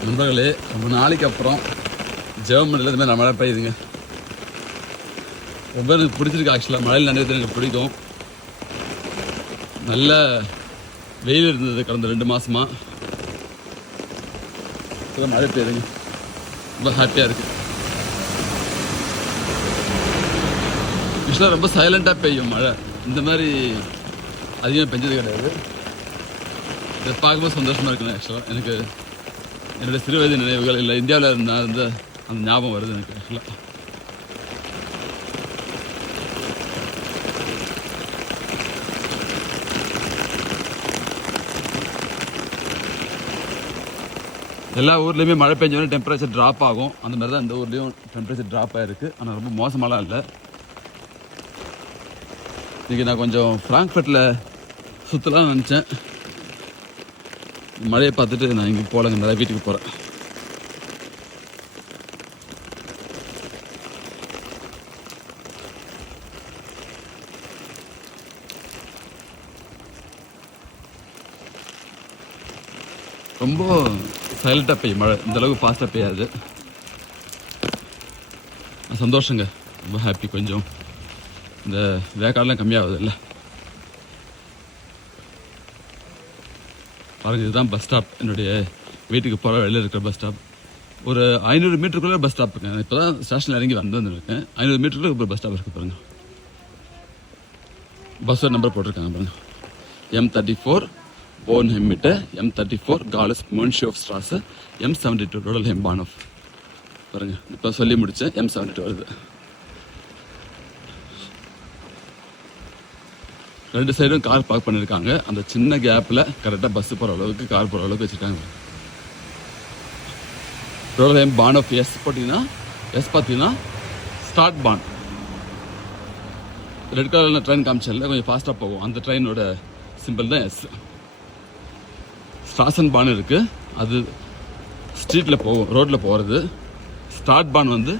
நண்பர்களே ரொம்ப நாளைக்கு அப்புறம் ஜெர்மனியில் இந்த மாதிரி மழை பெய்யுதுங்க. ரொம்ப எனக்கு பிடிச்சிருக்கு ஆக்சுவலாக மழையில் நினைவு எனக்கு பிடிக்கும். நல்ல வெயில் இருந்தது கடந்த ரெண்டு மாதமாக இப்போ மழை பெய்யுதுங்க. ரொம்ப ஹாப்பியாக இருக்குது ஆக்சுவலாக ரொம்ப சைலண்ட்டாக பெய்யும் மழை. இந்த மாதிரி அதிகமாக பெஞ்சது கிடையாது. இதை பார்க்கும்போது சந்தோஷமாக இருக்குங்க ஆக்சுவலாக எனக்கு என்னுடைய சிறுவயது நினைவுகள் இல்லை. இந்தியாவில் இருந்தால் இருந்த அந்த ஞாபகம் வருது எனக்கு ஆக்சுவலாக எல்லா ஊர்லேயுமே மழை பெஞ்சோடனே டெம்பரேச்சர் ட்ராப் ஆகும். அந்த மாதிரி தான் இந்த ஊர்லேயும் டெம்பரேச்சர் ட்ராப் ஆகிருக்கு ஆனால் ரொம்ப மோசமாலாம் இல்லை. இன்றைக்கி நான் கொஞ்சம் ஃப்ராங்க்ஃபர்ட்டில் சுற்றலாம் நினச்சேன். மழையை பார்த்துட்டு நான் இங்கே போகலங்க நிறைய வீட்டுக்கு போகிறேன் ரொம்ப சைலண்ட்டாக பெய்யும் மழை. இந்த அளவுக்கு ஃபாஸ்ட்டாக பெய்யாது. சந்தோஷங்க. ரொம்ப ஹாப்பி கொஞ்சம். இந்த வேக்காடெலாம் கம்மியாகுது இல்லை பாருங்க இதுதான் பஸ் ஸ்டாப் என்னுடைய வீட்டுக்கு போகிற வெளியில் இருக்கிற பஸ் ஸ்டாப் ஒரு ஐநூறு மீட்டருக்குள்ளே பஸ் ஸ்டாப் இருக்குங்க இப்போ தான் ஸ்டேஷனில் இறங்கி வந்து வந்துருக்கேன். ஐநூறு மீட்டருக்குள்ளே ஒரு பஸ் ஸ்டாப் இருக்குது பாருங்க. பஸ் நம்பர் போட்டிருக்காங்க பாருங்க. எம் தேர்ட்டி ஃபோர் போன் ஹெம்மிட்ட எம் தேர்ட்டி ஃபோர் காலஸ் மோன்ஷோஃப் ஸ்ட்ராஸு எம் செவன்டி டூ ரோடல் ஹெம்பானோஃப் பாருங்க. இப்போ சொல்லி முடித்தேன் எம் செவன்டி டூ வருது. ரெண்டு சைடும் கார் பார்க் பண்ணியிருக்காங்க. அந்த சின்ன கேப்பில் கரெக்டாக பஸ் போகிற அளவுக்கு கார் போகிற அளவுக்கு வச்சுருக்காங்க. ரோல் எம் பான் ஆஃப் எஸ் போட்டிங்கன்னா எஸ் பார்த்தீங்கன்னா ஸ்டார்ட் பான் ரெட் கலரில் ட்ரெயின் காமிச்சல கொஞ்சம் ஃபாஸ்ட்டாக போகும் அந்த ட்ரெயினோட சிம்பிள் தான் எஸ் ஸ்டாசன் பான் இருக்குது அது ஸ்ட்ரீட்டில் போகும் ரோட்டில் போகிறது ஸ்டார்ட் பான் வந்து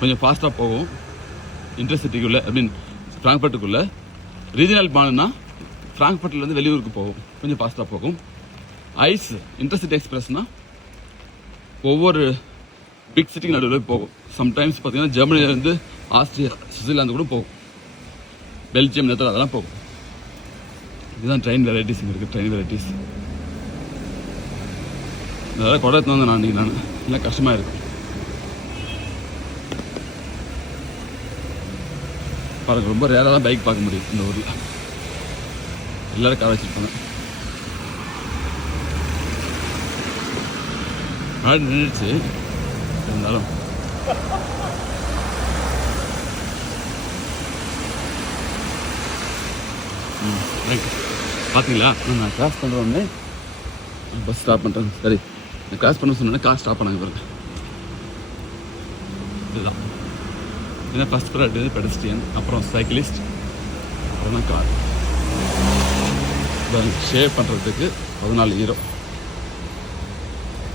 கொஞ்சம் ஃபாஸ்ட்டாக போகும் இன்டர்சிட்டிக்குள்ளே ஐ மீன் ஃப்ராங்க்பர்ட்டுக்குள்ளே ரீஜனல் பானுன்னா ஃப்ராங்க்ஃபர்ட்லேருந்து வெளியூருக்கு போகும். கொஞ்சம் ஃபாஸ்ட்டாக போகும். ஐஸ் இன்டர்சிட்டி எக்ஸ்பிரஸ்னால் ஒவ்வொரு பிக் சிட்டிக்கு நடுவில் போகும். சம்டைம்ஸ் பார்த்தீங்கன்னா ஜெர்மனிலேருந்து ஆஸ்திரியா சுவிட்சர்லாந்து கூட போகும். பெல்ஜியம் நேரத்தில் அதெல்லாம் போகும். இதுதான் ட்ரெயின் வெரைட்டிஸ் இங்கே இருக்குது ட்ரெயின் வெரைட்டிஸ் அதெல்லாம் கொடை வந்து நான் இன்றைக்கி நான். இல்லை கஷ்டமாக இருக்கும் பாருங்க ரொம்ப ரேராக தான் பைக் பார்க்க முடியும் இந்த ஊரில். எல்லோரும் கார் வச்சுருப்பாங்க மழை நின்றுச்சு இருந்தாலும். ம் பார்த்தீங்களா நான் கிராஸ் பண்ணுறோன்னே பஸ் ஸ்டாப் பண்ணுறேன் சரி. நான் கிராஸ் பண்ண சொன்னேன்னா கார் ஸ்டாப் பண்ணாங்க பாருங்க. இதுதான். ஏன்னா ஃபஸ்ட் ப்ரையாரிட்டி பெடஸ்ட்ரியன் அப்புறம் சைக்கிளிஸ்ட் அப்புறம் கார் ஷேவ் பண்ணுறதுக்கு பதினாலு ஹீரோ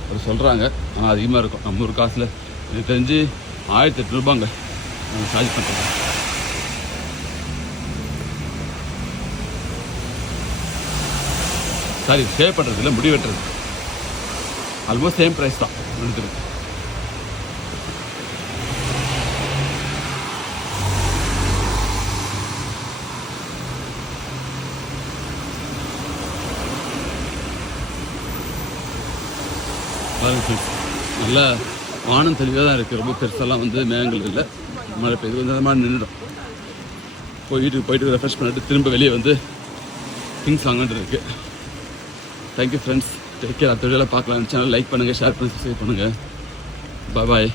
ஒரு சொல்கிறாங்க ஆனால் அதிகமாக இருக்கும். நம்ம ஒரு காசில். எனக்கு தெரிஞ்சு ஆயிரத்தி எட்டு ரூபாங்க. நாங்கள் சார்ஜ் பண்ணுறோம் சாரி ஷேவ் பண்ணுறது இல்லை முடி வெட்டுறது. ஆல்மோஸ்ட் சேம் ப்ரைஸ் தான். ரெண்டுத்துக்கும் பாருங்க நல்லா வானம் தெளிவாக தான் இருக்குது ரொம்ப பெருசாலாம் வந்து மேகங்கள் இல்லை. மழை பெய்து வந்து அந்த மாதிரி நின்றுடும் போய் வீட்டுக்கு போயிட்டு ரெஃப்ரெஷ் பண்ணிட்டு திரும்ப வெளியே வந்து திங்ஸ் வாங்கிட்டு இருக்கு. தேங்க்யூ ஃப்ரெண்ட்ஸ் டேக் கேர் அடுத்த வீடியோவில் பார்க்கலாம். சேனல் லைக் பண்ணுங்கள் ஷேர் பண்ணி சப்ஸ்கிரைப் பண்ணுங்கள் பாய்